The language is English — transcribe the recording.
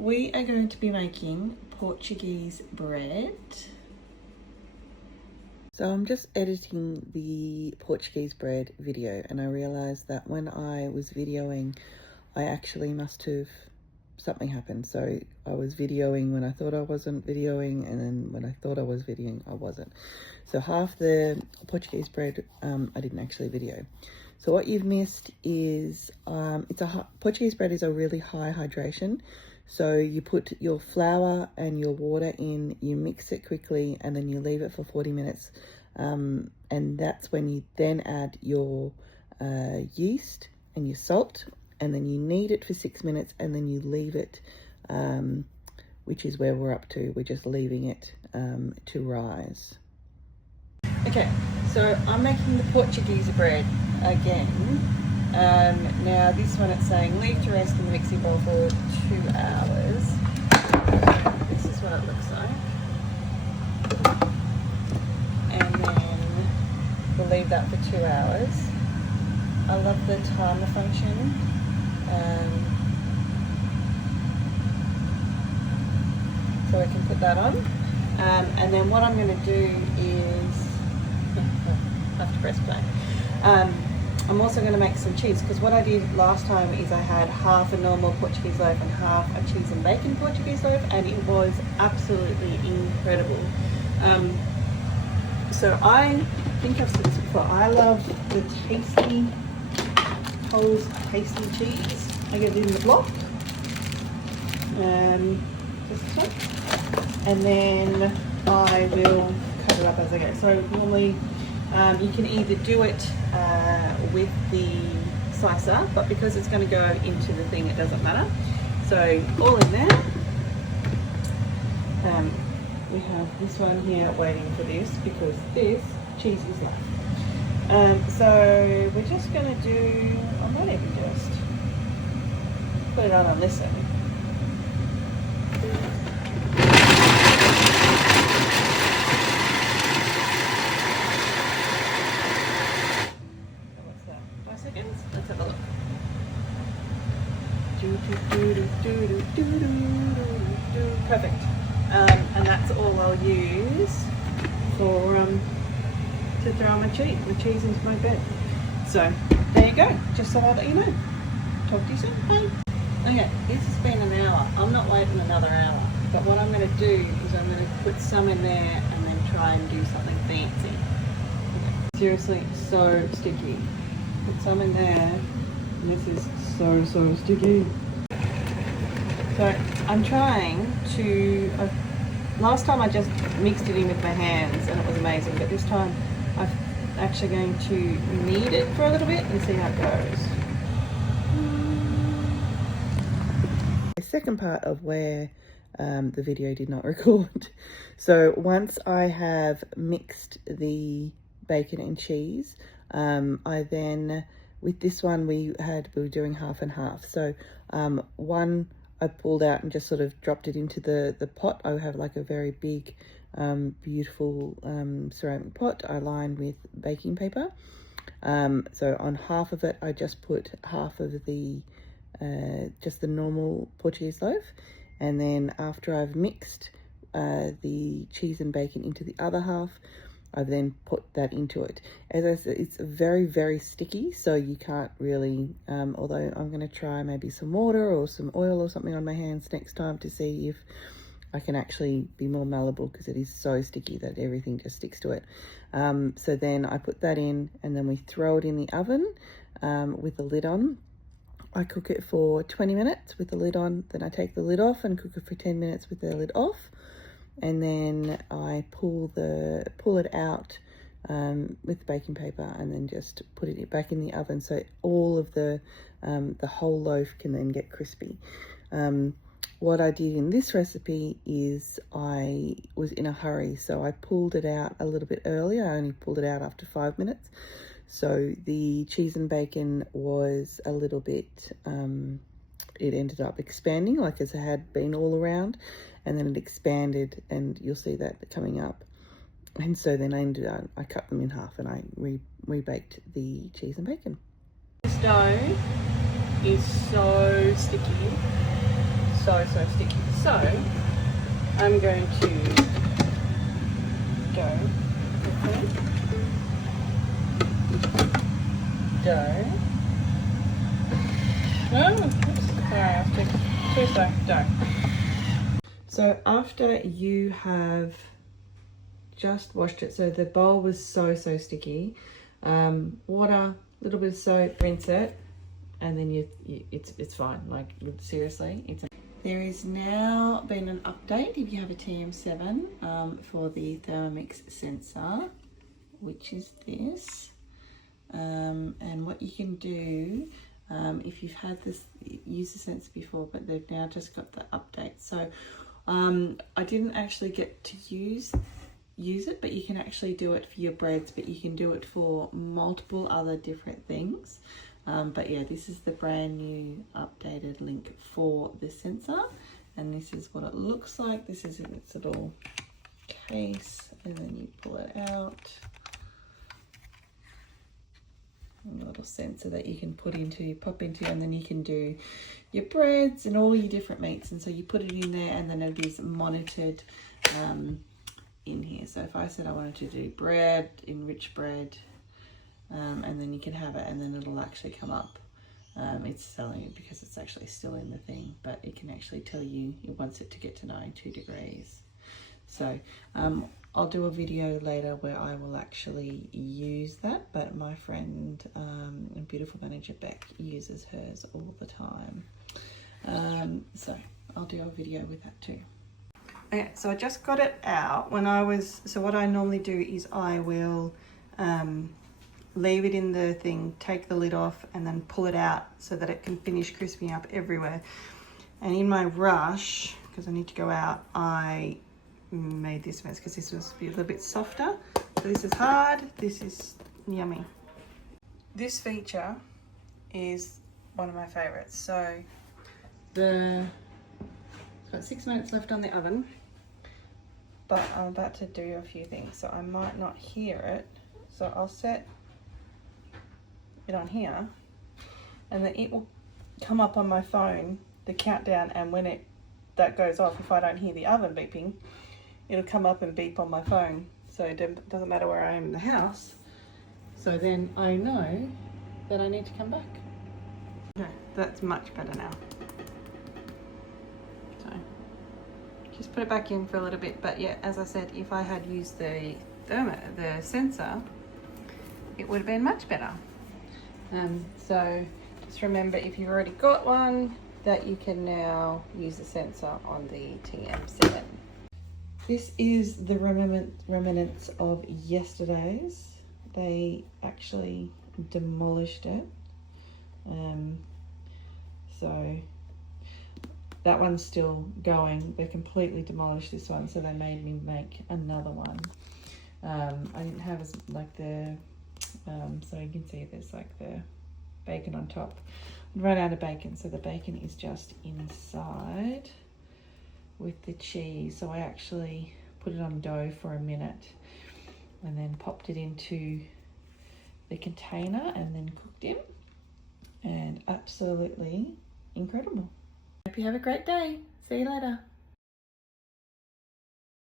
We are going to be making Portuguese bread. So I'm just editing the Portuguese bread video, and I realized that when I was videoing, I actually must have, something happened. So I was videoing when I thought I wasn't videoing, and then when I thought I was videoing, I wasn't. So half the Portuguese bread, I didn't actually video. So what you've missed is, Portuguese bread is a really high hydration. So you put your flour and your water in, you mix it quickly, and then you leave it for 40 minutes. And that's when you then add your yeast and your salt, and then you knead it for 6 minutes, and then you leave it, which is where we're up to. We're just leaving it to rise. Okay, so I'm making the Portuguese bread again. Now this one, it's saying leave to rest in the mixing bowl for 2 hours. This is what it looks like. And then we'll leave that for 2 hours. I love the timer function. So I can put that on. And then what I'm going to do is, I have to press play. I'm also going to make some cheese, because what I did last time is I had half a normal Portuguese loaf and half a cheese and bacon Portuguese loaf, and it was absolutely incredible. So I think I've said this before, I love the tasty Coles tasty cheese. I get it in the block, just so, and then I will cut it up as I go. So normally you can either do it with the slicer, but because it's going to go into the thing, it doesn't matter. So all in there. We have this one here waiting for this, because this cheese is left. So we're just going to do, I might even just put it on and listen. What's that? 5 seconds? Let's have a look. Perfect. And that's all I'll use for to throw my cheese into my bread. So there you go. Just so I'll let you know. Talk to you soon. Bye. Okay, this has been an hour. I'm not waiting another hour. But what I'm going to do is I'm going to put some in there and then try and do something fancy. Okay. Seriously, so sticky. Put some in there. And this is so sticky. So I'm trying to, last time I just mixed it in with my hands and it was amazing, but this time I'm actually going to knead it for a little bit and see how it goes. The second part of where the video did not record. So once I have mixed the bacon and cheese, I then, with this one we were doing half and half. So one I pulled out and just sort of dropped it into the pot. I have like a very big, beautiful ceramic pot I lined with baking paper. So on half of it, I just put half of the, just the normal Portuguese loaf. And then after I've mixed the cheese and bacon into the other half, I've then put that into it. As I said, it's very, very sticky, so you can't really, although I'm going to try maybe some water or some oil or something on my hands next time to see if I can actually be more malleable, because it is so sticky that everything just sticks to it. So then I put that in, and then we throw it in the oven with the lid on. I cook it for 20 minutes with the lid on, then I take the lid off and cook it for 10 minutes with the lid off. And then I pull it out with the baking paper, and then just put it back in the oven, so all of the whole loaf can then get crispy. What I did in this recipe is I was in a hurry, so I pulled it out a little bit earlier. I only pulled it out after 5 minutes. So the cheese and bacon was a little bit, it ended up expanding, like as it had been all around, and then it expanded, and you'll see that coming up. And so then I cut them in half, and I rebaked the cheese and bacon. This dough is so sticky, so sticky. So I'm going to dough. Okay. Dough. No, oops, sorry, I was too slow. Dough. So after you have just washed it, so the bowl was so sticky, water, a little bit of soap, rinse it, and then it's fine. Like, seriously, there is now been an update if you have a TM7 for the Thermomix sensor, which is this. And what you can do, if you've had this, use the sensor before, but they've now just got the update. So I didn't actually get to use it, but you can actually do it for your breads, but you can do it for multiple other different things. But yeah, this is the brand new updated link for the sensor, and this is what it looks like. This is in its little case, and then you pull it out. A little sensor that you can pop into, and then you can do your breads and all your different meats. And so you put it in there, and then it is monitored in here. So if I said I wanted to do bread, enriched bread, and then you can have it, and then it'll actually come up. It's selling it because it's actually still in the thing, but it can actually tell you it wants it to get to 92 degrees. So I'll do a video later where I will actually use that, but my friend and beautiful manager Beck uses hers all the time. So I'll do a video with that too. Okay, so I just got it out. So what I normally do is I will leave it in the thing, take the lid off, and then pull it out so that it can finish crisping up everywhere. And in my rush, because I need to go out, I made this mess because this was a little bit softer. So this is hard, this is yummy. This feature is one of my favorites. So it's got 6 minutes left on the oven, but I'm about to do a few things, so I might not hear it. So I'll set it on here, and then it will come up on my phone, the countdown, and when that goes off, if I don't hear the oven beeping, it'll come up and beep on my phone. So it doesn't matter where I am in the house. So then I know that I need to come back. Okay, that's much better now. So just put it back in for a little bit. But yeah, as I said, if I had used the sensor, it would have been much better. So just remember, if you've already got one, that you can now use the sensor on the TM7. This is the remnants of yesterday's. They actually demolished it. So that one's still going. They completely demolished this one, so they made me make another one. I didn't have so you can see there's like the bacon on top. I ran out of bacon, so the bacon is just inside with the cheese. So I actually put it on dough for a minute and then popped it into the container and then cooked it, and absolutely incredible. Hope you have a great day. See you later.